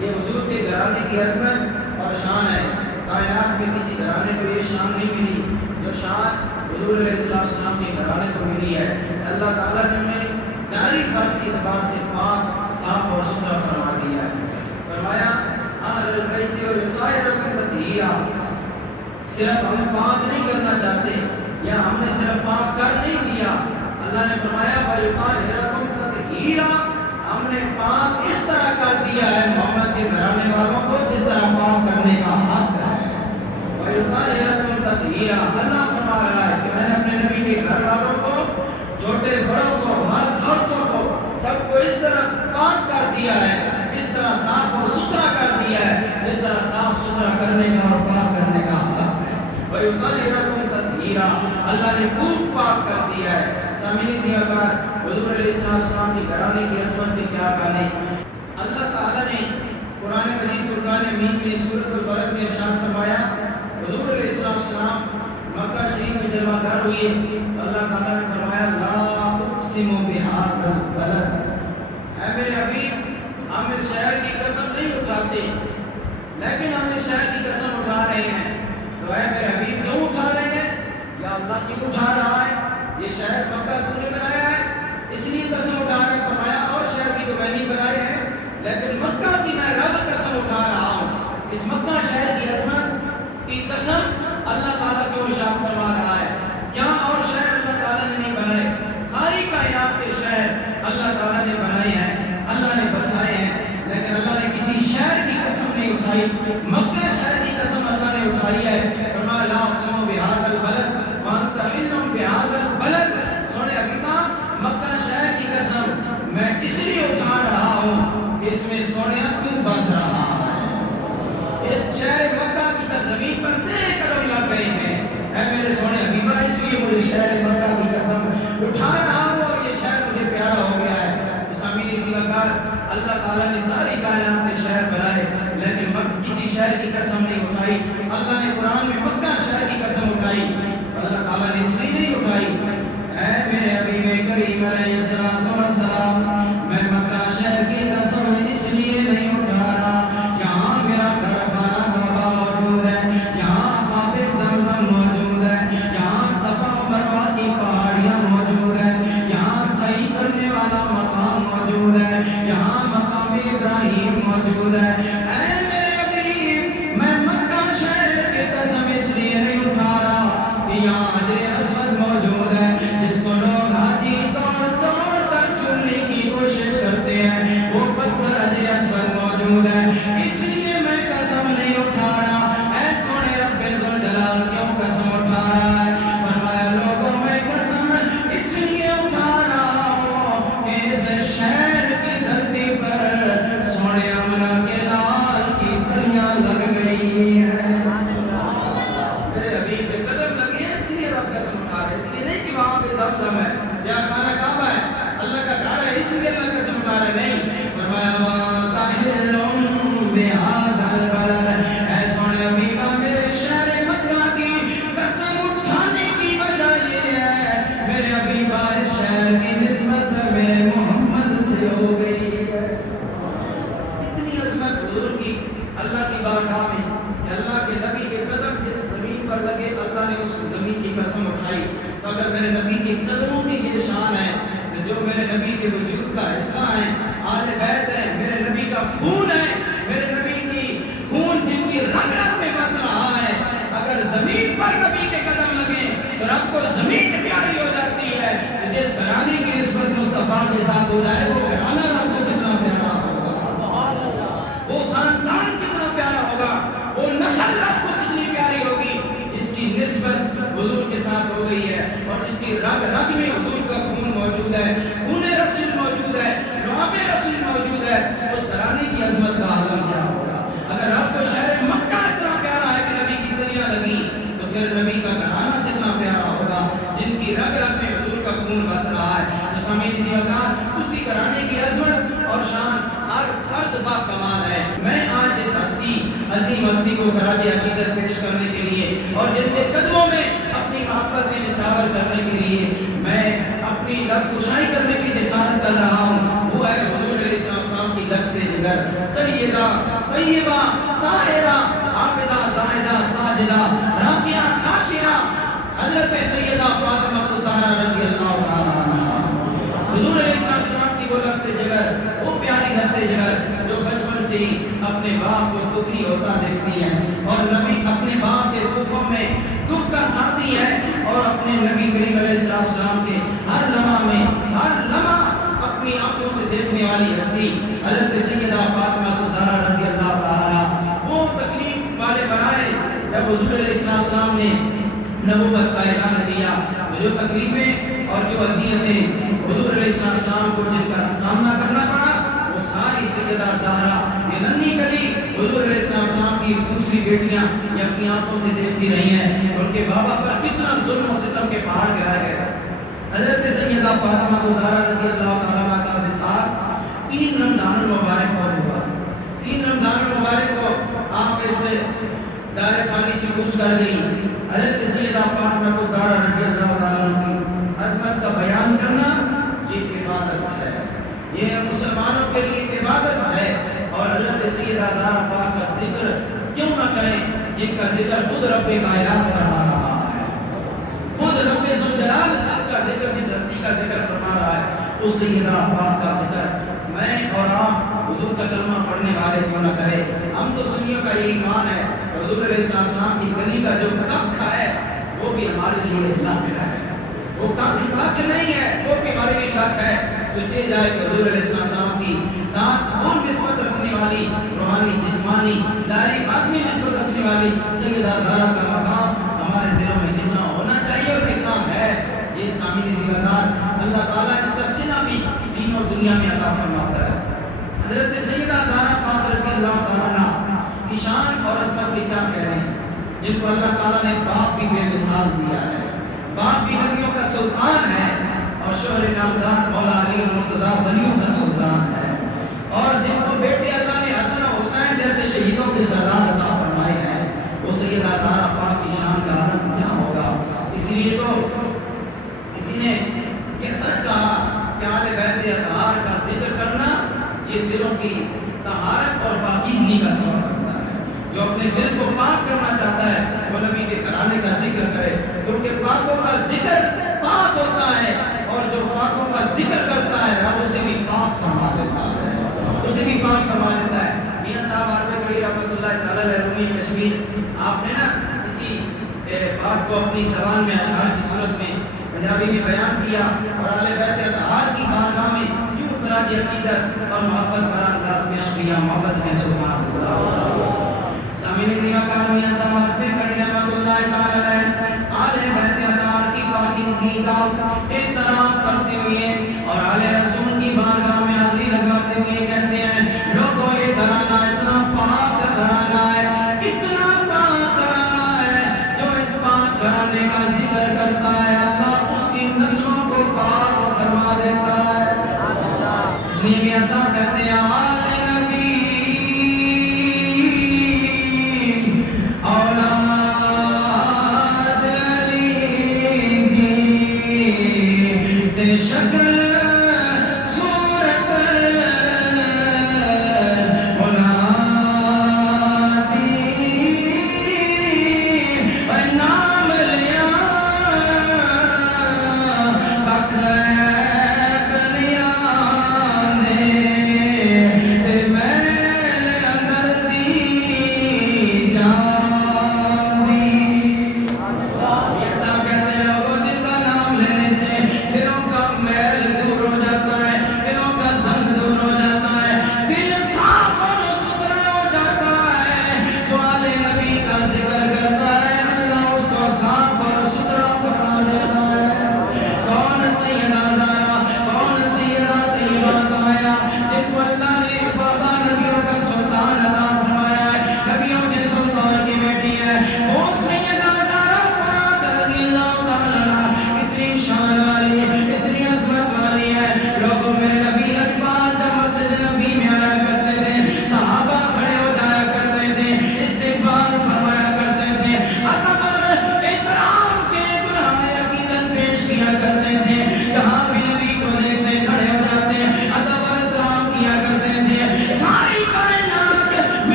یہ حضور کے گھرانے کی عظمت اور شان ہے. کائنات میں کسی گھرانے کو یہ شان نہیں ملی جو شان حضور علیہ السلام کے گھرانے کو ملی ہے. اللہ تعالیٰ نے انہیں ظاہری بات کے اعتبار سے پاک صاف اور ستھرا فرما دیا ہے. فرمایا صرف ہم پاک نہیں کرنا چاہتے یا ہم نے صرف پاک کر نہیں دیا. اللہ نے فرمایا ہم نے پاک اس طرح کر دیا ہے محمد کے گھرانے والوں کو جس طرح پاک کرنے کا حق ہے. اللہ فرما رہا ہے کہ میں نے اپنے نبی کے گھر والوں کو چھوٹے بڑوں کو مرد عورتوں کو سب کو اس طرح پاک کر دیا ہے, اس طرح صاف اور ستھرا کر دیا ہے جس طرح صاف ستھرا کرنے کا اور پاک کرنے کا حق ہے. اللہ نے خوب پاک کر دیا ہے. سامعین زیادہ حضور علیہ السلام کی گھرانے کی عظمت کی کیا کہانی. اللہ تعالیٰ نے قرآن مجید فرقان حمید میں سورۃ البلد میں ارشاد فرمایا حضور علیہ السلام مکہ شریف میں جلوہ گر ہوئے. اللہ تعالیٰ نے فرمایا لا اقسم بہذا البلد, اے میرے حبیب ہم اس شہر کی قسم نہیں اٹھاتے لیکن ہم اس شہر کی قسم اٹھا رہے ہیں. تو اے میرے حبیب کیوں اٹھا رہے ہیں یا اللہ کیوں اٹھا رہا ہے؟ یہ شہر مکہ تو نے بنایا ہے اس لیے قسم اٹھا رہے ہیں. فرمایا اور شہر کی تو میں نہیں بنائے ہیں لیکن مکہ کی میں رب قسم اٹھا رہا ہوں. اس مکہ شہر کی عظمت کی قسم اللہ تعالیٰ کیوں ارشاد فرما رہا ہے؟ کیا اور شہر اللہ تعالیٰ نے نہیں بنائے؟ ساری کائنات کے شہر اللہ تعالیٰ نے بنائے ہیں, اللہ نے بسائے ہیں, لیکن اللہ نے کسی شہر کی قسم نہیں اٹھائی. مکہ شہر کی قسم اللہ نے اٹھائی ہے. فرمایا لا اقسم بہذا البلد وانت حل بہذا البلد. سونے حبیبا مکہ شہر کی قسم میں اس لیے اٹھا رہا ہوں کہ اس میں سونیا تو بس رہا ہے. اس شہر مکہ کی سرزمین پر تیرے قدم لگ گئے ہیں. اے میرے سونے حبیبا اس لیے مجھے شہر مکہ کی قسم اٹھا رہا ہوں اور یہ شہر مجھے پیارا ہو گیا ہے. سامعین زیادہ اللہ تعالیٰ نے ساری کائنات میں شہر بنائے لیکن کسی شہر کی قسم نہیں اٹھائی. اللہ نے قرآن میں مکہ شہر کی قسم اٹھائی. اللہ تعالیٰ نے اس لیے نہیں اٹھائی. اے میرے حبیب کریم علیہ السلام میں مکہ شہر کی قسم اس لیے نہیں اٹھا رہا. یہاں میرا گھر خانہ کعبہ موجود ہے, یہاں آب زمزم موجود ہے, یہاں صفا مروہ کی پہاڑیاں موجود ہیں, یہاں سعی کرنے والا مقام موجود ہے, یہاں مقام ابراہیم موجود ہے. اے میرے حبیب میں مکہ شہر کی قسم اس لیے نہیں اٹھا رہا کہ یہاں حجر اسود موجود ہے جس کو لوگ حاجی توڑ توڑ کر چھونے کی کوشش کرتے ہیں. وہ پتھر حجر اسود موجود ہے اس لیے میں قسم نہیں اٹھا رہا. اے سونے رب ذوالجلال کیوں قسم اٹھا رہا ہے؟ فرمایا لوگوں میں قسم اس لیے اٹھا رہا ہوں کہ اس شہر کی دھرتی پر سونے امنا کے لال کی کلیاں لگ گئی ہیں. میرے حبیب کے قدم لگے ہیں اس لیے رب قسم اٹھا رہے, اس لیے نہیں کہ وہاں پہ زمزم ہے یا خانہ کعبہ ہے, اللہ کا گھر ہے اس لیے اللہ قسم اٹھا رہے نہیں. فرمایا وَأَنْتَ حِلٌّ بِهَذَا الْبَلَدِ, اے سونے حبیبا میرے شہر مکہ کی قسم اٹھانے کی وجہ یہ ہے میرے حبیبا اس شہر کی نسبت میرے محمد سے ہو گئی ہے. اتنی عظمت حضور کی اللہ کی بارگاہ میں کہ اللہ کے نبی کے قدم جس زمین پر لگے اللہ نے اس زمین کی قسم اٹھائی. تو اگر میرے نبی کے قدموں کی یہ شان ہے جو میرے نبی کے وجود کا حصہ ہیں, آل بیت ہے, میرے نبی کا خون ہے, میرے نبی کی خون جن کی رگ رگ میں بس رہا ہے, اگر زمین پر نبی کے قدم لگے تو رب کو زمین پیاری ہو جاتی ہے. جس گھرانے کی نسبت مصطفیٰ کے ساتھ ہو جائے وہ گھرانہ رب کو کتنا پیارا ہوگا, وہ خاندان کتنا پیارا ہوگا, وہ نسل رب کو کتنی پیاری ہوگی جس کی نسبت حضور کے ساتھ ہو گئی ہے اور جس کی رگ رگ میں حضور کا خون موجود ہے, خون رسول موجود ہے, لعاب رسول موجود ہے. اس گھرانے کی عظمت کا عالم کیا ہوگا. اگر آپ کو شہر مکہ اتنا پیارا ہے کہ نبی کی کلیاں لگی تو پھر نبی کا گھرانہ کتنا پیارا ہوگا جن کی رگ رگ میں حضور کا خون بس رہا ہے. تو سامعین زیادہ اسی گھرانے کی عظمت اور شان ہر فرد با کمال ہے. میں آج اس عظیم ہستی کو خراج عقیدت پیش کرنے کے لیے اور جن کے قدموں میں اپنی محبت میں نچھاور کرنے کے لیے میں اپنی لب کشائی کرنے کی جسارت کر رہا ہوں. وہ ہے حضور علیہ السلام کی لب کے جگر سر. یہ سیدہ طیبہ طاہرہ عابدہ زاہدہ ساجدہ راکعہ خاشعہ حضرت سیدہ فاطمہ الزہرا رضی اللہ تعالیٰ عنہا، حضور علیہ السلام کی وہ لگتے جگر، وہ پیاری لگتے جگر جو بچپن سے ہی اپنے باپ کو دکھی ہوتا دیکھتی ہے، اور نبی اپنے باپ کے دکھوں میں دکھ کا ساتھی ہے، اور اپنے نبی کریم علیہ السلام کے ہر لمحہ اپنی آنکھوں سے دیکھنے والی ہستی حضرت سیدہ فاطمہ الزہرا رضی اللہ تعالیٰ عنہا۔ وہ تکلیف والے بنائے جب حضور علیہ السلام نے نبوت کا اعلان کیا، جو تکلیفیں اور جو اذیتیں حضور علیہ السلام کو جن کا سامنا کرنا پڑا، وہ ساری سیدہ زہرا یہ ننھی کلی حضور علیہ السلام کی دوسری بیٹیاں یہ اپنی آنکھوں سے دیکھتی رہی ہیں، ان کے بابا پر کتنا ظلم و ستم کے پہاڑ گرائے گئے۔ حضرت سیدہ فاطمہ الزہرا رضی اللہ تعالیٰ عنہا کا وصال 3 رمضان المبارک کو ہوا۔ 3 رمضان المبارک کو آپ اس دار فانی سے کوچ کر گئی۔ حضرت سیدہ فاطمہ الزہرا رضی اللہ تعالیٰ عنہ کی عظمت کا بیان کرنا یہ عبادت ہے، یہ مسلمانوں کے لیے عبادت ہے، اور حضرت سیدہ زہرا پاک کا ذکر کیوں نہ کریں جن کا ذکر خود رب کائنات فرما رہا ہے، خود رب ذوالجلال جس کا ذکر، جس ہستی کا ذکر فرما رہا ہے، اس سیدہ پاک کا ذکر میں اور آپ حضور کا کلمہ پڑھنے والے کیوں نہ کرے۔ ہم تو سنیوں کا یہ ایمان ہے، حضور علیہ السلام کی گلی کا جو کخ ہے وہ بھی ہمارے لیے لکھ ہے، وہ کخ نہیں ہے، وہ بھی ہمارے لیے لکھ ہے۔ سوچے جائے کہ حضور علیہ السلام کی ساتھ اور نسبت رکھنے والی روحانی جسمانی ظاہری باطنی نسبت رکھنے والی سیدہ زہرا کا مقام ہمارے دلوں میں کتنا ہونا چاہیے اور کتنا ہے، یہ سامعین عزیزان اللہ تعالیٰ اس کا صلہ بھی دین اور دنیا میں عطا فرماتا ہے۔ حضرت سیدہ زہرا پاک رضی اللہ تعالیٰ عنہا کی شان اور عظمت بھی کیا کہہ رہے ہیں، جن کو اللہ تعالیٰ نے باپ بھی بے مثال دیا ہے، باپ بھی نبیوں کا سلطان ہے، اور شوہر نامدار مولا علی مرتضیٰ ولیوں کا سلطان ہے، اور جن کو بیٹے اللہ نے حسن و حسین جیسے شہیدوں کے سردار عطا فرمائے ہیں، وہ سیدہ زہرا پاک کی شان کا عالم کیا ہوگا۔ اس لیے تو کسی نے یہ سچ کہا کہ اہل بیت اطہار کا ذکر کرنا یہ دلوں کی طہارت اور پاکیزگی کا سبب بنتا ہے۔ جو اپنے دل کو پاک کرنا چاہتا ہے وہ نبی کے گھرانے کا ذکر کرے، کیونکہ پاکوں کا ذکر پاک ہوتا ہے، اور جو پاکوں کا ذکر کرتا ہے رب اسے بھی پاک فرما دیتا ہے، اسے بھی پاک فرما دیتا ہے۔ میاں صاحب عارف کڑی رحمۃ اللہ تعالیٰ علیہ رومی کشمیر، آپ نے نا اسی بات کو اپنی زبان میں اشعار کی صورت میں پنجابی میں بیان کیا، اور اہل بیت اطہار کی بارگاہ میں یوں خراج عقیدت اور محبت بھرا انداز میں شکریہ محبت سے سبحان اللہ۔ سامعین دیوان میاں صاحب عارف کڑی رحمۃ اللہ تعالیٰ علیہ اہل بیت اطہار کی پاکیزگی کا اعتراف کرتے ہوئے اور اہل رسول کی بارگاہ میں حاضری لگاتے ہوئے کہتے ہیں، لوگوں یہ گھرانہ اتنا پاک گھرانہ ہے، اتنا پاک گھرانہ ہے، جو اس پاک گھرانے کا ذکر کرتا ہے اللہ اس کی نسلوں کو پاک فرما دیتا ہے۔ اس لیے میاں صاحب کہتے ہیں آل نبی اولاد علی کی شکل صورت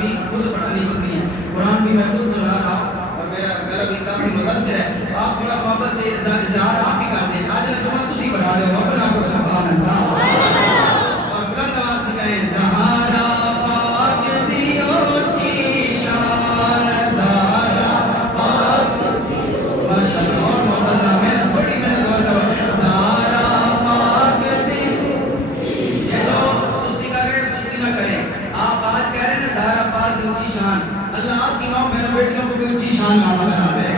تراویح خود پڑھانی ہوتی ہیں، قرآن بھی میں خود سنا رہا ہوں اور میرا گلا بھی کافی متاثر ہے، آپ تھوڑا واپس سے اظہار آپ ہی کر دیں، آج نے تمہیں تسی پڑھا دو اپنا کو سبحان اللہ اور بلند آواز سے کہیں زہارا پاک دیو چی شان زہارا پاک دیو ماشاءاللہ اور محبت نہ میں نے تھوڑی محنت اور کرو زہارا پاک دیو یہ لوگ سستی کر رہے سستی نہ کریں، آپ آج کہہ رہے ہیں زہارا پاک دیو چی شان، اللہ آپ کی ماں بہنوں بیٹیوں کو بھی اونچی شان مانا بنا دے،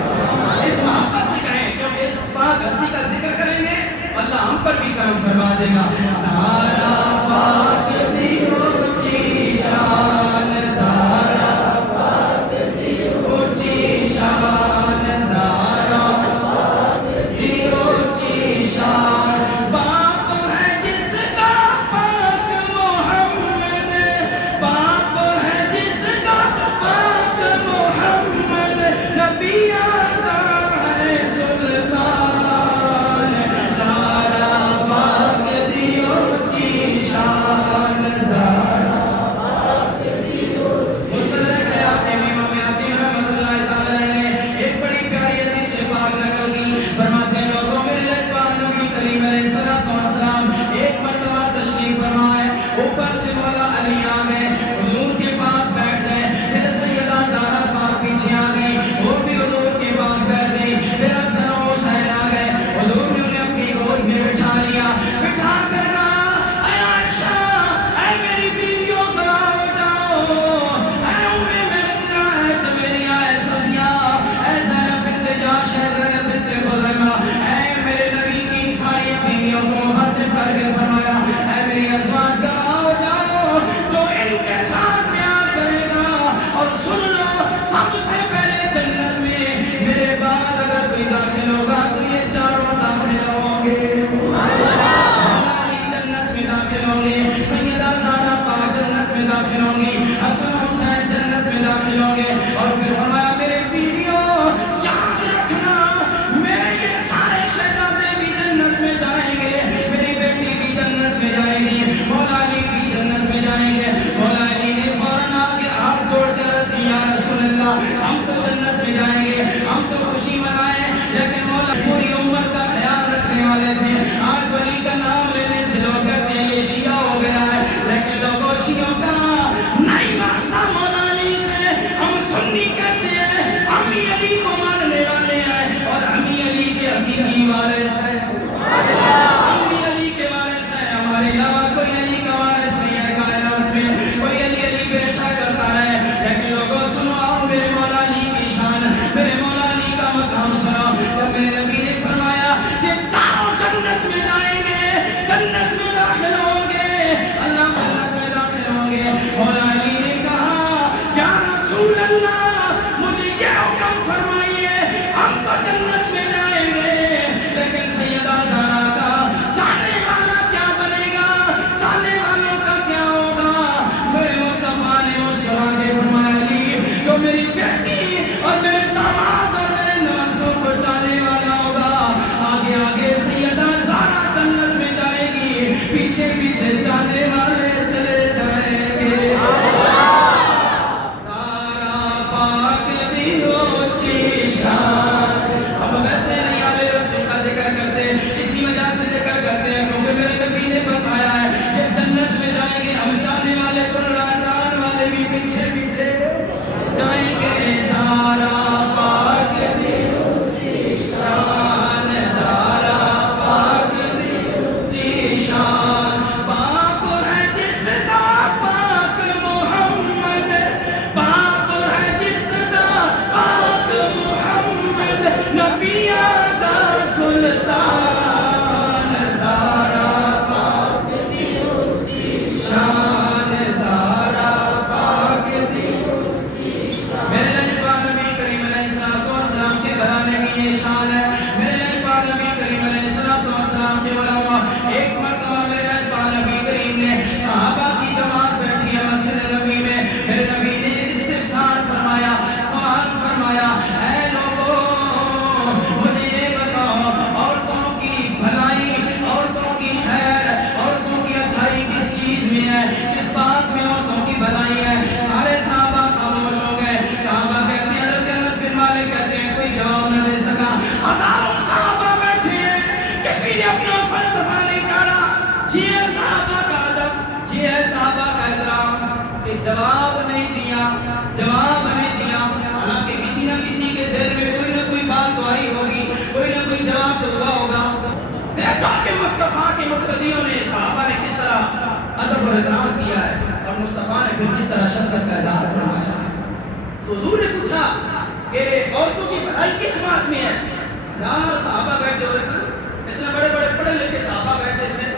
اس محبت سے کہیں کیوں اس پاک ہستی کا ذکر کریں گے اللہ ہم پر بھی کرم فرما دے گا، زہارا پاک دیو چی شان زہارا پاک دیو چی شان زہارا پاک دیو چی شان، باپ ہے جس کا پاک محمد، باپ ہے جس کا پاک محمد، نبی آقا ہے سلطان، زہرا پاک دیو چی شان زہرا پاک دیو۔ مستدرک ہے آپ کے امام حاتم رحمۃ اللہ تعالی نے ایک بڑی پیاری حدیث پاک نقل کی، فرماتے ہیں لوگوں میرے پاک نبی کریم علیہ الصلوۃ والسلام ایک مرتبہ تشریف فرمائے، اوپر سے مولا علی آ گئے، حضور کے پاس بیٹھ گئے، پھر سیدہ زہرا پاک پیچھے آ گئی، وہ بھی حضور کے پاس بیٹھ گئی، پھر حسن و حسین آ گئے، حضور نے انہیں اپنی گود میں بٹھا لیا، بٹھا کر کہا اے عائشہ اے میری بیویوں گواہ جاؤ، اے ام میمونہ اے جویریہ اے صفیہ اے زینب بنت جحش اے زینب بنت خزیمہ، اے میرے نبی کی ساری بیویوں کو مخاطب کر کے فرمایا اے میری ازواج گواہ جاؤ، جو ان کے ساتھ پیار کرے گا، اور سن لو سب سے پہلے جنت میں میرے بعد اگر کوئی داخل ہوگا تو یہ چاروں داخل ہوں گے، مولا علی جنت میں داخل ہوں گے، سیدہ زہرا پاک جنت میں داخل ہوں گی، حسن حسین جنت میں داخل ہوں گے، اور پھر فرمایا میرے بیویوں یاد رکھنا میرے یہ سارے شہزادے بھی جنت میں جائیں گے، میری بیٹی بھی جنت میں جائے گی، مولا علی بھی جنت میں جائیں گے، مولا علی نے فوراً آ کے ہاتھ جوڑ کے عرض کی یا رسول اللہ ہم تو جنت میں جائیں گے، ہم تو خوشی منائیں، لیکن مولا پوری امت کا خیال رکھنے والے تھے، آج ولی کا نام لینے سے لوگ کہتے ہیں یہ شیعہ ہو گیا ہے، لیکن لوگوں شیعوں کا نہیں واسطہ مولا علی سے، ہم سنی کہتے ہیں، امی علی کو ماننے والے ہیں اور امی علی کے حقیقی وارث ہیں، امی علی کے وارث ہیں، ہمارے علاوہ کوئی علی کا وارث نہیں ہے کائنات میں، کوئی علی علی پیشہ کرتا ہے، لیکن لوگوں سنو آؤ میرے مولا علی کی شان، میرے مولا علی کا مقام سنو، جب میرے نبی نے فرمایا یہ چاروں جنت میں جائیں گے، جنت میں داخل ہوں گے، اللہ جنت میں داخل ہوں گے، مولا علی نے کہا یا رسول اللہ مجھے یہ حکم فرمائیے ہم تو جنت میں جائیں گے، لیکن سیدہ زہرا کا جانے والا کیا بنے گا، جانے والوں کا کیا ہوگا، میرے مصطفیٰ نے مسکرا کے فرمایا علی جو میری بیٹی اور میرے داماد اور میرے نواسوں کو جانے والا ہوگا، آگے آگے سیدہ زہرا جنت میں جائے گی، پیچھے پیچھے جانے والے چلے جائیں گے، زہرا پاک دیو چی شان، ہم ویسے نہیں آلے رسول کا ذکر کرتے، اسی وجہ سے ذکر کرتے ہیں کیونکہ میرے نبی نے بتایا ہے کہ جنت میں جائیں گے، ہم جانے والے تو ران والے بھی پیچھے پیچھے جائیں گے، زہرا اور احترام کیا ہے اور مصطفیٰ نے پھر اس طرح شفقت کا اظہار فرمایا. تو حضور نے پوچھا کہ عورتوں کی بھلائی کس بات میں ہے؟ ہزاروں صحابہ بیٹھے ہوئے تھے، اتنے بڑے بڑے پڑھے لکھے صحابہ بیٹھے تھے،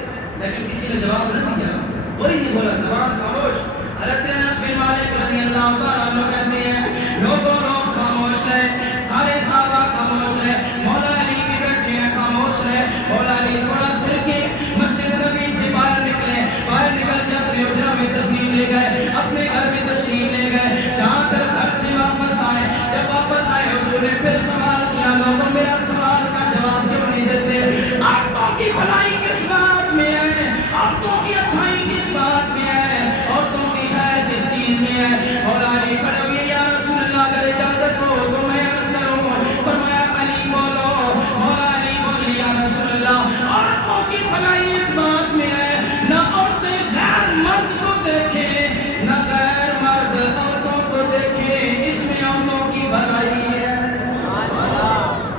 لیکن کسی نے جواب نہ دیا، کوئی نہیں بولا، زبان خاموش. حضرت انس بن مالک رضی اللہ تعالیٰ عنہ کہتے ہیں لوگ خاموش ہے، سارے صحابہ خاموش ہے، مولا علی بھی بیٹھے ہیں خاموش ہے. مولا علی تھوڑا سر کے مسجد نبی سے باہر نکلے، باہر نکل کے اپنے حجرہ میں تشریف لے گئے، اپنے گھر میں تشریف لے گئے. جہاں تک گھر سے واپس آئے، جب واپس آئے حضور نے پھر سوال کیا لوگوں میرا سوال کا جواب کیوں نہیں دیتے؟ عورتوں کی بھلائی کس بات میں ہے؟ عورتوں کی اچھائی کس بات میں ہے؟ عورتوں کی خیر کس چیز میں ہے؟ مولا علی کھڑے ہوئے یا رسول اللہ اگر اجازت ہو تو میں عرض کروں. فرمایا علی بولو. مولا علی بولے یا رسول اللہ عورتوں کی بھلائی اس بات میں ہے نہ عورتیں غیر مرد کو دیکھیں نہ غیر مرد عورتوں کو دیکھیں، اس میں عورتوں کی بھلائی ہے،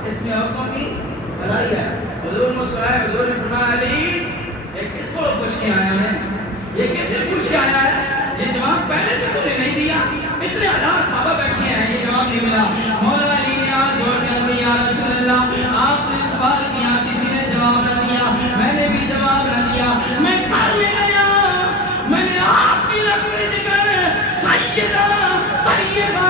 اس میں عورتوں کی بھلائی ہے. حضور مسکرائے، حضور نے فرمایا علی یہ کس کو پوچھ کے آیا ہے؟ یہ کس سے پوچھ کے آیا ہے؟ یہ جواب پہلے تو نے نہیں دیا، اتنے ہزار صحابہ بیٹھے ہیں یہ جواب نہیں ملا. مولا علی نے ہاتھ جوڑ کر دیا یا رسول اللہ آپ نے سوال کیا کسی نے جواب نہ دیا، میں نے بھی جواب نہ دیا، میں گھر میں گیا، میں نے آپ کی لکڑی جگر سیدہ طیبہ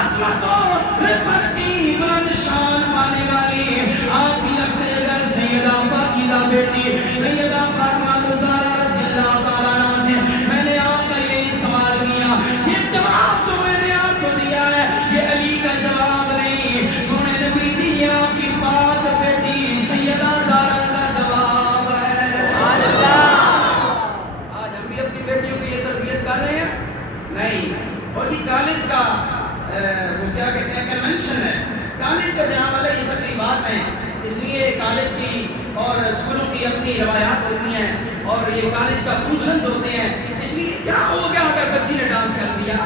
عصمت و رفعت کی بلند شان پانے والی آپ کی لکڑی جگر سیدہ پاکیزہ بیٹی سیدہ فاطمہ الزہرا رضی اللہ تعالیٰ عنہا سے میں نے آپ کا یہی سوال کیا. یہ جواب جو میں نے آپ کو دیا ہے یہ علی کا جواب نہیں، سونے نبی دی یہ آپ کی پاک بیٹی سیدہ زہرا کا جواب ہے. سبحان اللہ. آج ہم بھی اپنی بیٹیوں کو یہ تربیت کر رہے ہیں؟ نہیں. اور جی کالج کا وہ کیا کہتے ہیں کنونشن ہے، کالج کا جہاں والا یہ تقریبات ہیں، اس لیے کالج کی اور اسکولوں کی اپنی روایات ہوتی ہیں اور یہ کالج کا فنکشنز ہوتے ہیں. اس لیے کیا ہو گیا اگر بچی نے ڈانس کر دیا؟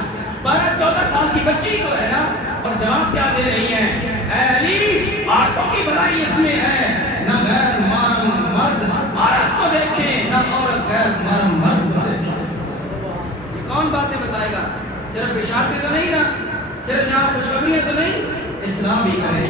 12-14 سال کی بچی تو ہے نا. اور جواب کیا دے رہی ہیں؟ اے علی عورتوں کی بھلائی اس میں ہے نہ غیر محرم مرد عورت کو دیکھے نہ عورت غیر محرم مرد کو دیکھے. یہ کون باتیں بتائے گا؟ صرف بشارتیں تو نہیں نا، صرف جہاں خوشخبریاں تو نہیں، اسلام بھی کرے.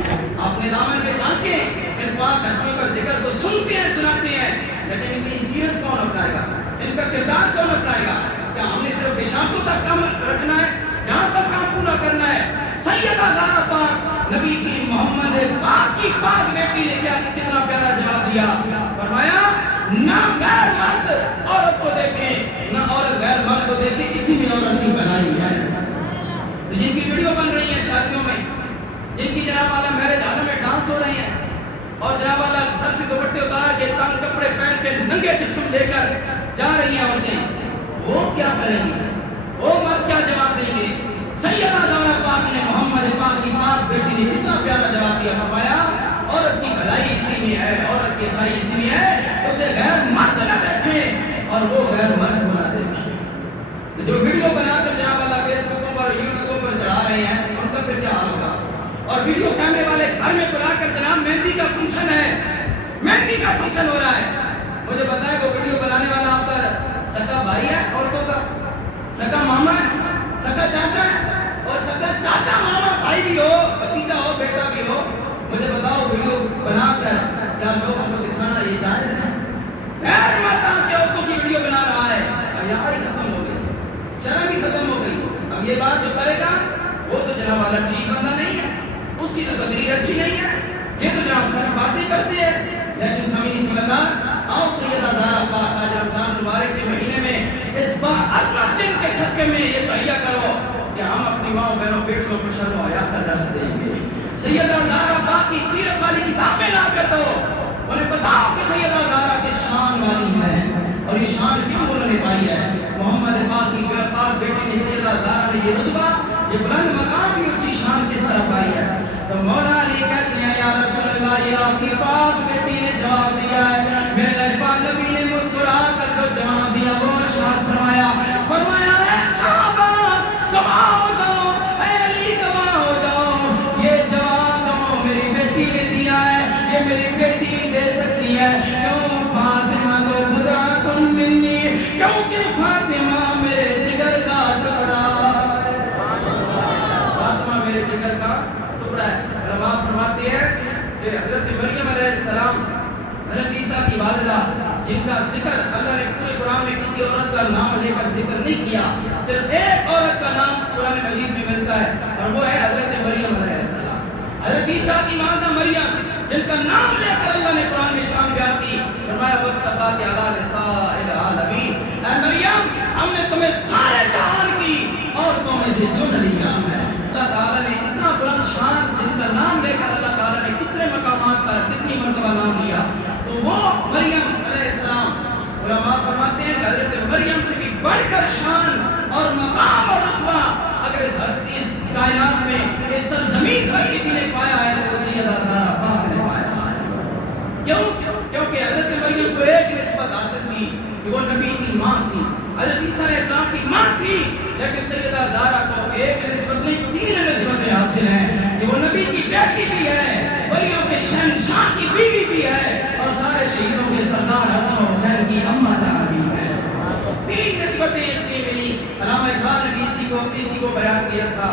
اپنے دامن میں جان کے ان پاک ہستیوں کا ذکر تو سنتے ہیں سناتے ہیں، لیکن ان کی سیرت کون اپنائے گا؟ ان کا کردار کون اپنائے گا؟ کیا ہم نے صرف بشارتوں تک کام رکھنا ہے؟ جہاں تک کام پورا کرنا ہے؟ سیدہ زہرا پاک نبی کی محمد پاک کی پاک بیٹی نے کیا کتنا پیارا جواب دیا. فرمایا نہ غیر مرد عورت کو دیکھیں نہ عورت غیر مرد کو دیکھیں، اسی میں عورت کی بھلائی ہے. تو جن کی ویڈیو بن رہی ہے شادیوں میں، جن کی جناب والا میرج ہال میں ڈانس ہو رہے ہیں اور جناب والا سر سے دوپٹے اتار کے تنگ کپڑے پہن کے ننگے جسم لے کر جا رہی ہیں عورتیں، وہ کیا کریں گی؟ وہ مرد کیا جواب دیں گے؟ سیدہ زہرا پاک نے محمد پاک کی پاک بیٹی نے کتنا پیارا جواب دیا. فرمایا عورت کی بھلائی اسی میں ہے، عورت کی اچھائی اسی میں ہے اسے غیر مرد نہ دیکھیں اور وہ غیر مرد کو نہ دیکھیں. جو ویڈیو بنا کر جناب والا فیس بکوں پر یوٹیوبوں پر چڑھا رہے ہیں ان کا پھر کیا حال ہوگا؟ اور ویڈیو کیمرے والے گھر میں بلا کر جناب مہندی کا فنکشن ہے، مہندی کا فنکشن ہو رہا ہے. مجھے بتائیں وہ ویڈیو بنانے والا آپ کا سگا بھائی ہے عورتوں کا، سگا ماما ہے، سگا چاچا ہے، اور سگا چاچا ماما بھائی بھی ہو، بھتیجا ہو، بیٹا بھی ہو. مجھے بتاؤ ویڈیو بنا کر کیا لوگوں کو دکھانا یہ جائز ہے؟ غیر مرد کی عورتوں کی ویڈیو بنا رہا ہے، حیا ہی ختم ہو گئی، شرم ہی ختم ہو گئی. اب یہ بات جو کرے گا وہ تو جناب والا ٹھیک بندہ نہیں ہے، اس کی تو تقریر اچھی نہیں ہے، یہ تو جناب سارے باتیں کرتے ہیں. لیکن سمجھنی سمجھنا آؤ سیدہ زہرا پاک آج رمضان مبارک کے مہینے میں اس باعظمت دن کے صدقے میں یہ تہیہ کرو کہ ہم اپنی ماں بہنوں بیٹیوں کو شرم و حیا کا درس دیں گے. سیدہ زہرا پاک کی سیرت والی کتابیں لا کر دو، انہیں بتاؤ کہ سیدہ زہرا کس شان والی ہے اور یہ شان کیوں انہوں نے پائی ہے. محمد پاک کی پاک بیٹی نے سیدہ زہرا نے یہ رتبہ یہ بلند مقام کی اونچی شان کس طرح پائی ہے؟ تو مولا علی کہتے ہیں یا رسول اللہ یہ آپ کی پاک بیٹی نے جواب دیا ہے. میرے پاک نبی نے مسکرا کر جو جواب دیا وہ ارشاد فرمایا، فرمایا اے صحابہ گواہ ہو جاؤ، اے علی گواہ ہو جاؤ، یہ جواب جو میری بیٹی نے دیا ہے یہ میری بیٹی دے سکتی ہے. کیوں؟ فاطمہ تو بضعۃ منی، کیونکہ والدہ جن کا ذکر اللہ نے پورے قرآن میں کسی عورت کا نام لے کر ذکر نہیں کیا، صرف ایک عورت کا نام قرآن مجید میں ملتا ہے اور وہ ہے حضرت مریم علیہ السلام، حضرت عیسیٰ کی ماں مریم جن کا نام لے کر اللہ نے قرآن میں شان بیان کی، فرمایا مصطفیٰ کے علی نساء العالمین، اے مریم ہم نے تمہیں سارے جہان کی عورتوں میں سے چن لیا ہے۔ اللہ تعالیٰ نے اتنا بلند شان جن کا نام لے کر اللہ تعالیٰ نے کتنے مقامات پر کتنی مرتبہ نام لیا، تو وہ مریم علیہ السلام علماء فرماتے ہیں کہ حضرت مریم سے بھی بڑھ کر شان اور مقام اور رتبہ اگر اس ہستی اس کائنات میں اس سرزمین پر کسی نے پایا ہے تو سیدہ زہرا پاک نے پایا ہے۔ کیوں؟ کیونکہ حضرت مریم کو ایک نسبت حاصل تھی کہ وہ نبی کی ماں تھی، حضرت عیسیٰ علیہ السلام کی ماں تھی، لیکن سیدہ زہرا کو ایک نسبت نہیں 3 نسبتیں حاصل ہیں کہ وہ نبی کی بیٹی بھی ہے، ولیوں کے شہنشاہ کی بیوی بھی ہے اور سارے شہیدوں کے سردار حسن و حسین کی اماں جان بھی ہے۔ 3 نسبتیں اس لیے ملی۔ علامہ اقبال نے اسی کو بیان کیا تھا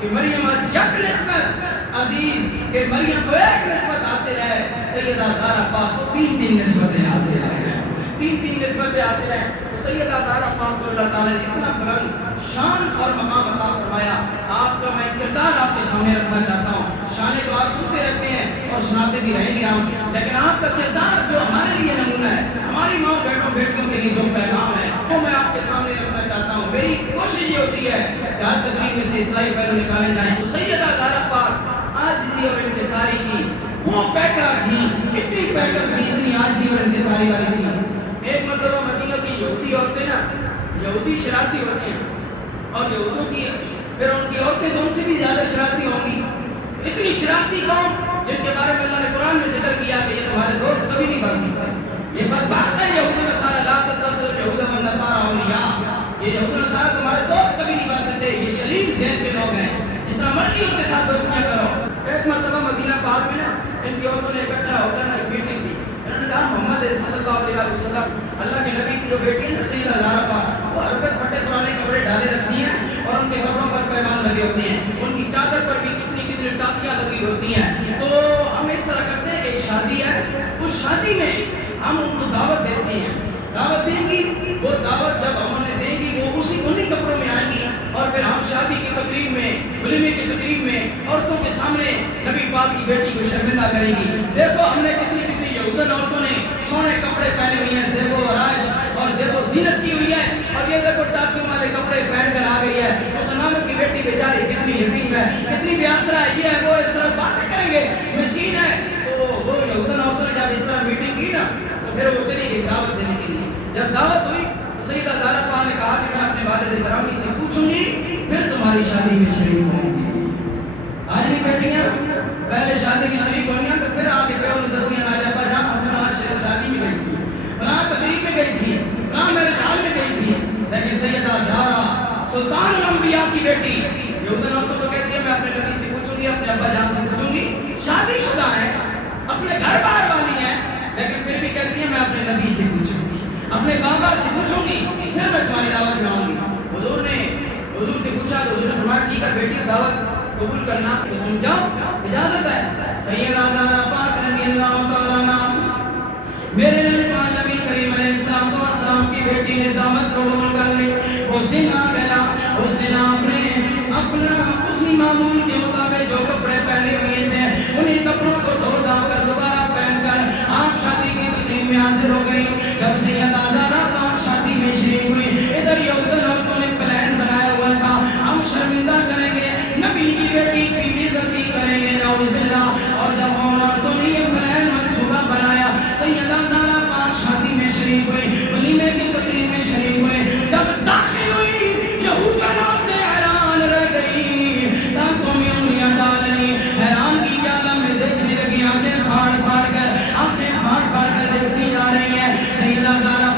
کہ مریم از یک نسبت عزیز، کہ مریم کو ایک نسبت حاصل ہے، سیدہ زہرا پاک کو 3 نسبتیں حاصل ہیں، 3 نسبتیں حاصل ہیں۔ تو سیدہ زہرا پاک کو اللہ تعالیٰ نے اتنا بلند شان اور مقام عطا فرمایا۔ آپ کا میں کردار آپ کے سامنے رکھنا چاہتا ہوں، شانے تو آپ سنتے رہتے ہیں اور سناتے بھی رہیں گے ہم، لیکن آپ کا کردار جو ہمارے لیے نمونہ ہے، ہماری ماں بیٹوں کے لیے جو پیغام ہے وہ میں آپ کے سامنے رکھنا چاہتا ہوں۔ میری کوشش یہ ہوتی ہے کہ ہر تقریر میں سے اصلاحی پہلو نکالے جائیں۔ تو سیدہ زہرا پاک عاجزی اور انکساری کی وہ پیکر تھی، اتنی پیکر تھی، اتنی عاجزی اور انکساری والی تھی۔ ایک مرتبہ مدینہ کی یہودی عورتیں نا، یہودی شرارتی ہوتی ہیں اور یہودوں کی پھر ان کی عورتیں تو ان سے بھی زیادہ شرارتی ہوں گی، اتنی شرارتی قوم جن کے بارے میں اللہ نے قرآن میں ذکر کیا کہ یہ تمہارے دوست کبھی نہیں بن سکتے، یہ بدبخت ہے یہود و نصارہ، لا تتخذوا اليهود والنصارى اولیاء، یہ یہود و نصارہ تمہارے دوست کبھی نہیں بن سکتے، یہ شلیل ذہن کے لوگ ہیں، جتنا مرضی ان کے ساتھ دوستیاں کرو۔ ایک مرتبہ مدینہ پاک میں نا ان کی عورتوں نے اکٹھا ہو کر ایک میٹنگ کی، انہوں نے کہا محمد صلی اللہ علیہ وسلم اللہ کے نبی کی جو بیٹی ہے نا سیدہ زہرا پاک، وہ حرکت پھٹے پرانے کپڑے ڈالے رکھتی ہیں اور ان کے کپڑوں پر پیغام لگے ہوتے ہیں، ان کی چادر پر بھی کتنی ٹاپیاں لگی ہوتی ہیں۔ تو ہم اس طرح کرتے ہیں کہ ایک شادی ہے، اس شادی میں ہم ان کو دعوت دیتے ہیں، دعوت دیں گی، وہ دعوت جب ہم انہیں دیں گی وہ انہیں کپڑوں میں آئیں گی اور پھر ہم شادی کی تقریب میں، ولیمے کی تقریب میں عورتوں کے سامنے نبی پاک کی بیٹی کو شرمندہ کریں گی۔ دیکھو ہم نے کتنی یہودن عورتوں نے سونے کپڑے پہنے ہوئے ہیں، زیب و آرائش اور زیب و زینت کی ہوئی ہے، اور یہ دیکھو ٹاپیوں والے کپڑے پہن کر آ گئی ہے، مسلمانوں کی بیٹی بیچاری کتنی یتیم ہے، کتنی بے آسرا ہے، یہ ہے وہ، اس طرح باتیں کریں گے، مسکین ہے۔ وہ یہودن عورتوں نے جب اس طرح میٹنگ کی نا تو پھر وہ چلی گئی دعوت دینے کے لیے۔ جب دعوت ہوئی تو سیدہ زہرا پاک نے کہا کہ میں اپنے والد گرامی سے پوچھوں گی پھر تمہاری شادی میں شریک ہوں گی۔ آج نہیں بیٹھیاں پہلے شادی کی شریک ہونیاں تو پھر آگے پہ انہیں دسیاں آ جاپا جہاں فلاں شادی میں گئی تھی، فلاں تقریب میں گئی تھی، فلاں میرے حال میں گئی تھی، لیکن سیدہ زہرا سلطان الانبیاء کی بیٹی یہودن عورتوں کو کہتی ہے میں اپنے نبی سے پوچھوں گی، اپنے ابا جان سے پوچھوں گی، شادی شدہ ہے، اپنے گھر بار والی ہے، لیکن پھر بھی کہتی ہے میں اپنے نبی سے پوچھوں گی، اپنے بابا سے پوچھوں گی، پھر میں تمہاری دعوت میں آؤں گی۔ حضور سے پوچھا تو حضور نے فرمایا ٹھیک ہے بیٹی دعوت قبول کرنا تو تم جاؤ، اجازت ہے۔ سیدہ زہرا پاک رضی اللہ تعالیٰ عنہا میرے نبی کریم علیہ السلام کی بیٹی نے دعوت قبول کر لی۔ وہ دن آ گیا، اس دن آپ نے اپنا اسی معمول کے مطابق جو کپڑے پہنے ہوئے تھے انہیں کپڑوں کو دھو دھا کر دوبارہ پہن کر آپ شادی کی تقریب میں حاضر ہو گئی۔ جب سیدہ زہرا پاک شادی میں شریک ہوئی، ادھر یہودن عورتوں نے پلان بنایا ہوا تھا ہم شرمندہ کریں گے، نبی کی بیٹی کی بےعزتی کریں گے، نعوذ باللہ۔ اور جب عورتوں نے یہ پلان منصوبہ بنایا، سیدہ زہرا پاک شادی میں شریک ہوئی، ولیمے کی تقریب میں شریک ہوئے، جب داخل ہوئی یہودن عورتیں حیران رہ گئی، دانتوں میں انگلیاں ڈال لی، حیران کی عالم میں دیکھنے لگی، آنکھیں پھاڑ پھاڑ کر دیکھتی جا رہی ہیں۔ سیدہ زہرا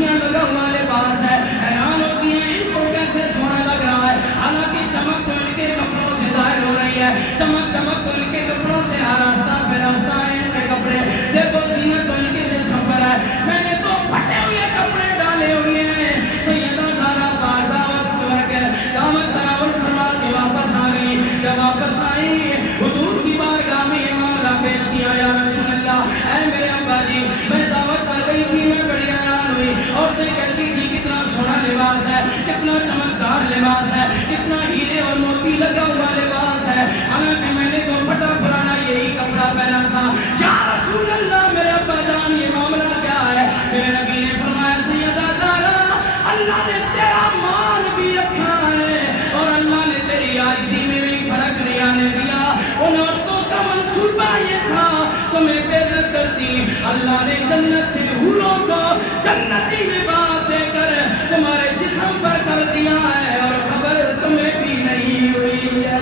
موتیاں لگا ہوا لباس ہے، حیران ہوتی ہیں ان کو کیسے سونا لگ رہا ہے، حالانکہ چمک تو ان کے کپڑوں سے ظاہر ہو رہی ہے، چمک دمک تو ان کے کپڑوں سے آراستہ پیراستہ ہے ان کے کپڑے، زیب و زینت تو ان کے جسم پر ہے، میں نے تو پھٹے ہوئے کپڑے ڈالے ہوئے ہیں۔ سیدہ زہرا پاک دعوت تناول فرما کے واپس آ گئی، جب واپس آئی حضور کی بارگاہ میں یہ معاملہ پیش کیا، یا رسول اللہ اے میرے ابا جی میں دعوت پر گئی تھی، میں بڑی حیران ہوئی، عورتیں کہتی تھی کتنا سونا لباس ہے، کتنا چمکدار لباس ہے، کتنا ہیرے اور موتی لگا ہوا لباس ہے، حالانکہ میں نے تو پھٹا پرانا یہی کپڑا پہنا تھا۔ یا رسول اللہ میرے ابا جان یہ معاملہ کیا ہے؟ میرے نبی نے فرمایا سیدہ زہرا اللہ نے تیرا مان بھی رکھا ہے اور اللہ نے تیری عاجزی میں بھی فرق نہیں آنے دیا، ان عورتوں کا منصوبہ یہ تھا تمہیں بے عزت کرتی، اللہ نے جنت سے حوروں کو جنتی لباس دے کر تمہارے جسم پر کر دیا ہے اور خبر تمہیں بھی نہیں ہوئی ہے۔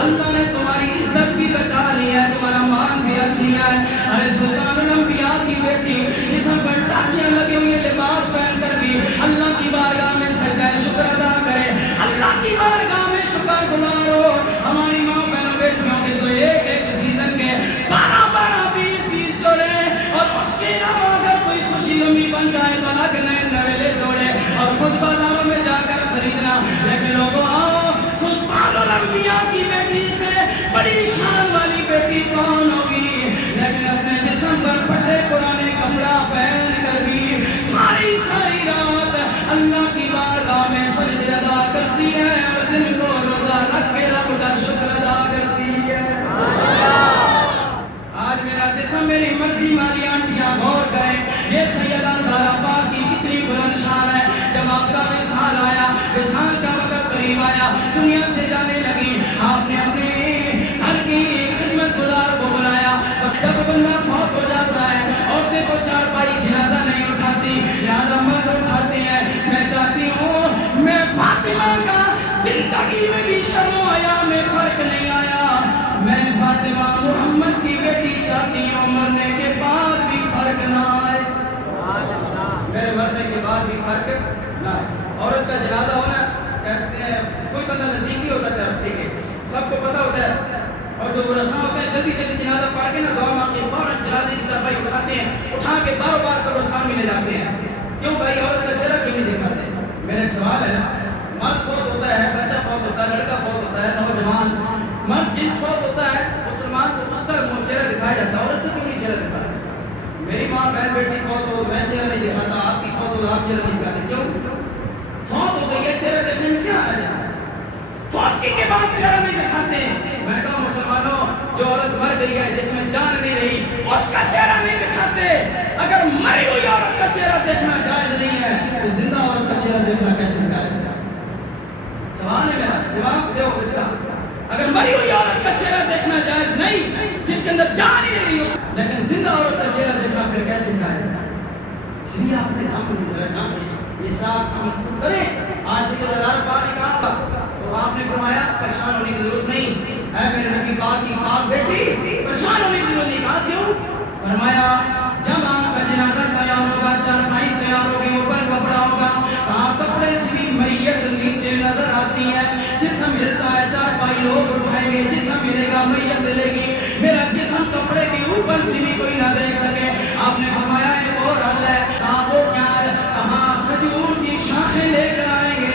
اللہ نے تمہاری عزت بھی بچا لی ہے، تمہارا مان بھی رکھ لیا ہے۔ ارے سلطان الانبیاء کی بیٹی جسم پر ٹاکیاں لگے ہوئے لباس پہن کر بھی اللہ کی بارگاہ میں سجدہ شکر ادا کرے، اللہ کی بارگاہ میں شکر گزار ہو۔ ہماری ماں بہنوں بیٹیوں کے تو ایک ایک سیزن کے 12 20 جوڑے، اور اس کے علاوہ اگر کوئی خوشی غمی بن جائے تو الگ نئے نویلے جوڑے اور خود بازاروں میں جا کر خریدنا۔ لیکن لوگوں آؤ سلطان الانبیاء کی بیٹی سے بڑی شان والی بیٹی کون ہوگی؟ لیکن اپنے جسم پر پھٹے پرانے کپڑا پہن کر بھی ساری رات اللہ کی بارگاہ میں سجدے ادا کرتی ہے اور دن کو روزہ رکھ کے رب کا شکر ادا کرتی ہے۔ آج میرا جسم میری مرضی والی آنٹیاں غور کریں، یہ سیدہ زہرا پاک کی کتنی بلند شان ہے۔ جب آپ کا وصال آیا، وصال کا وقت قریب آیا، دنیا سے جانے لگی، آپ نے اپنے گھر کی خدمت گزار کو بلایا۔ جب بندہ فوت ہو جاتا ہے عورتیں تو چارپائی جنازہ نہیں اٹھاتی، لہذا مرد اٹھاتے ہیں۔ میں چاہتی ہوں میں فاطمہ کا زندگی میں بھی شرم و حیا میں فرق نہیں آیا، میں فاطمہ محمد کی بیٹی چاہتی ہوں مرنے کے بعد بھی فرق نہ آئے، میرے مرنے کے بعد بھی فرق نہ آئے۔ عورت کا جنازہ ہونا کہتے ہیں کوئی بندہ نزدیک نہیں ہوتا چاہتے کہ سب کو پتہ ہوتا ہے، اور جو وہ رسم ہوتا ہے جلدی جنازہ پڑھ کے نا دعا مانگ کے فوراً جنازے کی چارپائی اٹھاتے ہیں، اٹھا کے بار بار قبرستان میں لے جاتے ہیں۔ کیوں بھائی عورت کا چہرہ کیوں نہیں دکھاتے؟ میرا ایک سوال ہے، مرد فوت ہوتا ہے، بچہ فوت ہوتا ہے، لڑکا فوت ہوتا ہے، نوجوان مرد جنس فوت ہوتا ہے، مسلمان تو اس کا چہرہ دکھایا جاتا ہے، عورت کو کیوں نہیں چہرہ دکھاتا؟ میری ماں بہن بیٹی فوت ہو میں چہرہ نہیں دکھاتا، آپ کی فوت ہو آپ چہرہ نہیں دکھاتے، کیوں؟ فوت ہو گئی ہے چہرہ دیکھنے میں کیا ہے؟ فوتگی کے بعد چہرہ نہیں دکھاتے۔ میں کہا مسلمانوں جو عورت مر گئی ہے جس میں جان نہیں رہی اس کا چہرہ نہیں دکھاتے۔ اگر مری ہوئی عورت کا چہرہ دیکھنا جائز نہیں ہے تو زندہ عورت کا چہرہ دیکھنا کیسے جائز ہے؟ سوال ہے میرا، جواب دو اس کا۔ اگر مری ہوئی عورت کا چہرہ دیکھنا جائز نہیں جس کے اندر جان ہی نہیں رہی، لیکن زندہ عورت کا چہرہ دیکھنا پھر کیسے جائز ہے؟ اس لیے آپ نے ہم کریں آج سے جو ہزار پانی کہا تو آپ نے فرمایا پریشان ہونے کی ضرورت نہیں، اے میرے نبی پاک کی پاک بیٹی پریشان ہونے کی ضرورت نہیں۔ کہا کیوں؟ فرمایا جب آپ کا جنازہ تیار ہوگا، چارپائی تیار ہوگی، اوپر کپڑا ہوگا، کہاں کپڑے سے بھی میت نیچے نظر آتی ہے، جسم ہلتا ہے چارپائی لوگ اٹھائیں گے، جسم ہلے گا میت ہلے گی، میرا جسم کپڑے کے اوپر سے بھی کوئی نہ دیکھ سکے۔ آپ نے فرمایا ایک اور حل ہے، کہاں وہ کیا ہے؟ کہاں کھجور کی شاخیں لے کر آئیں گے۔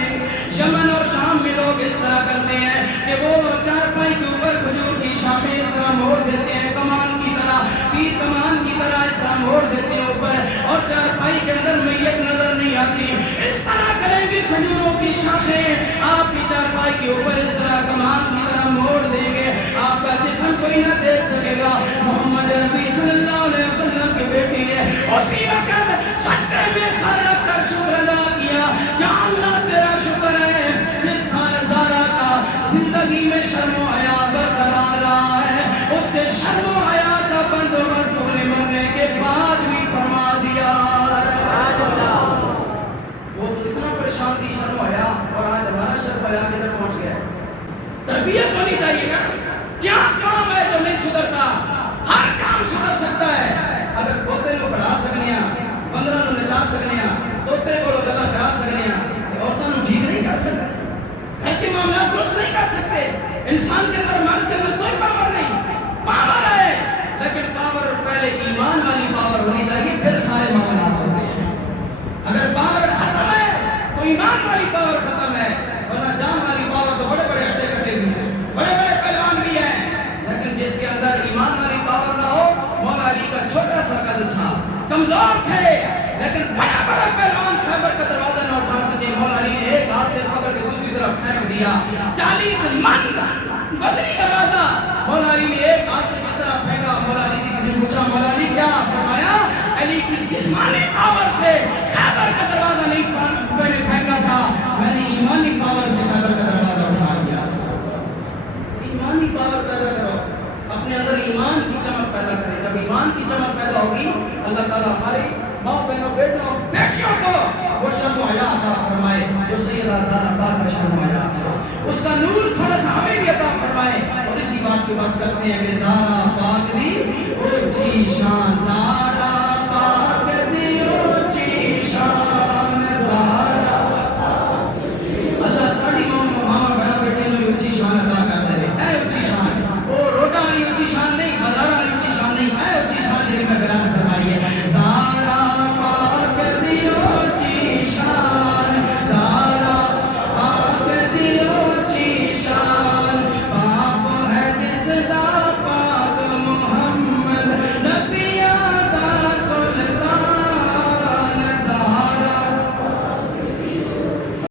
یمن اور شام میں لوگ اس طرح کرتے ہیں کہ وہ چارپائی کے اوپر کھجور کی شاخیں اس طرح موڑ دیتے ہیں، کمان کی طرح، تیر کمان کی طرح اس طرح موڑ دیتے ہیں اوپر، اور چارپائی کے اندر میت نظر نہیں آتی۔ اس طرح کریں گے کھجوروں کی شاخیں آپ کی چارپائی کے اوپر اس طرح کمان کی طرح موڑ دیں گے، آپ کا جسم کوئی نہ دیکھ سکے گا۔ محمد عربی صلی اللہ علیہ وسلم کی بیٹی نے اسی وقت سجدے میں سر رکھ کر شکر ادا کیا، یا اللہ تیرا شکر ہے جس زہرا کا زندگی میں شرم و حیا برقرار رہا ہے، اس کے شرم و حیا کا بندوبست مرنے کے بعد دریا کدھر پہنچ گیا ہے؟ تربیت ہونی چاہیے نا. کیا کام ہے جو نہیں سدھرتا؟ ہر کام سدھر سکتا ہے. اگر پوتے کو پڑھا سکنے ہیں، 15 نو نچا سکنے ہیں، توتے کو گلا کرا سکنے ہیں، عورتوں کو ٹھیک نہیں کر سکتے، گھر کے معاملات درست نہیں کر سکتے. انسان کے اندر من کے اندر کوئی پاور نہیں. پاور ہے لیکن پاور پہلے ایمان والی پاور ہونی چاہیے، پھر سارے معاملات ہوتے ہیں. اگر پاور ختم ہے تو ایمان والی پاور ختم ہے، ورنہ جان والی پاور تو بڑے بڑے ہٹے کٹے بھی ہیں، بڑے بڑے پہلوان بھی ہیں، لیکن جس کے اندر ایمان والی پاور نہ ہو. مولا علی کا چھوٹا سا قد تھا، کمزور تھے، لیکن بڑا بڑا پہلوان خیبر کا دروازہ نہ اٹھا سکے. مولا علی نے ایک ہاتھ سے پکڑ کے دوسری طرف پھینک دیا. 40 من وزنی دروازہ مولا علی نے ایک ہاتھ سے کس طرح پھینکا. مولا علی سے کسی نے پوچھا مولا علی کیا؟ فرمایا علی کی جسمانی پاور سے خیبر کا دروازہ نہیں میں نے پھینکا تھا، میں نے ایمانی پاور سے خیبر کا دروازہ اٹھا دیا. ایمانی پاور پیدا کرو، اپنے اندر ایمان کی چمک پیدا کریں. جب ایمان کی چمک پیدا ہوگی اللہ تعالیٰ ہماری ماں بہنوں بیٹوں بیٹیوں کو وہ شرم و حیا عطا فرمائے جو سیدہ زہرا پاک کا شرم و حیا تھا. اس کا نور تھوڑا سا ہمیں بھی عطا فرمائے. اور اسی بات کو بس کرتے ہیں کہ زہرا پاک دی اونچی شان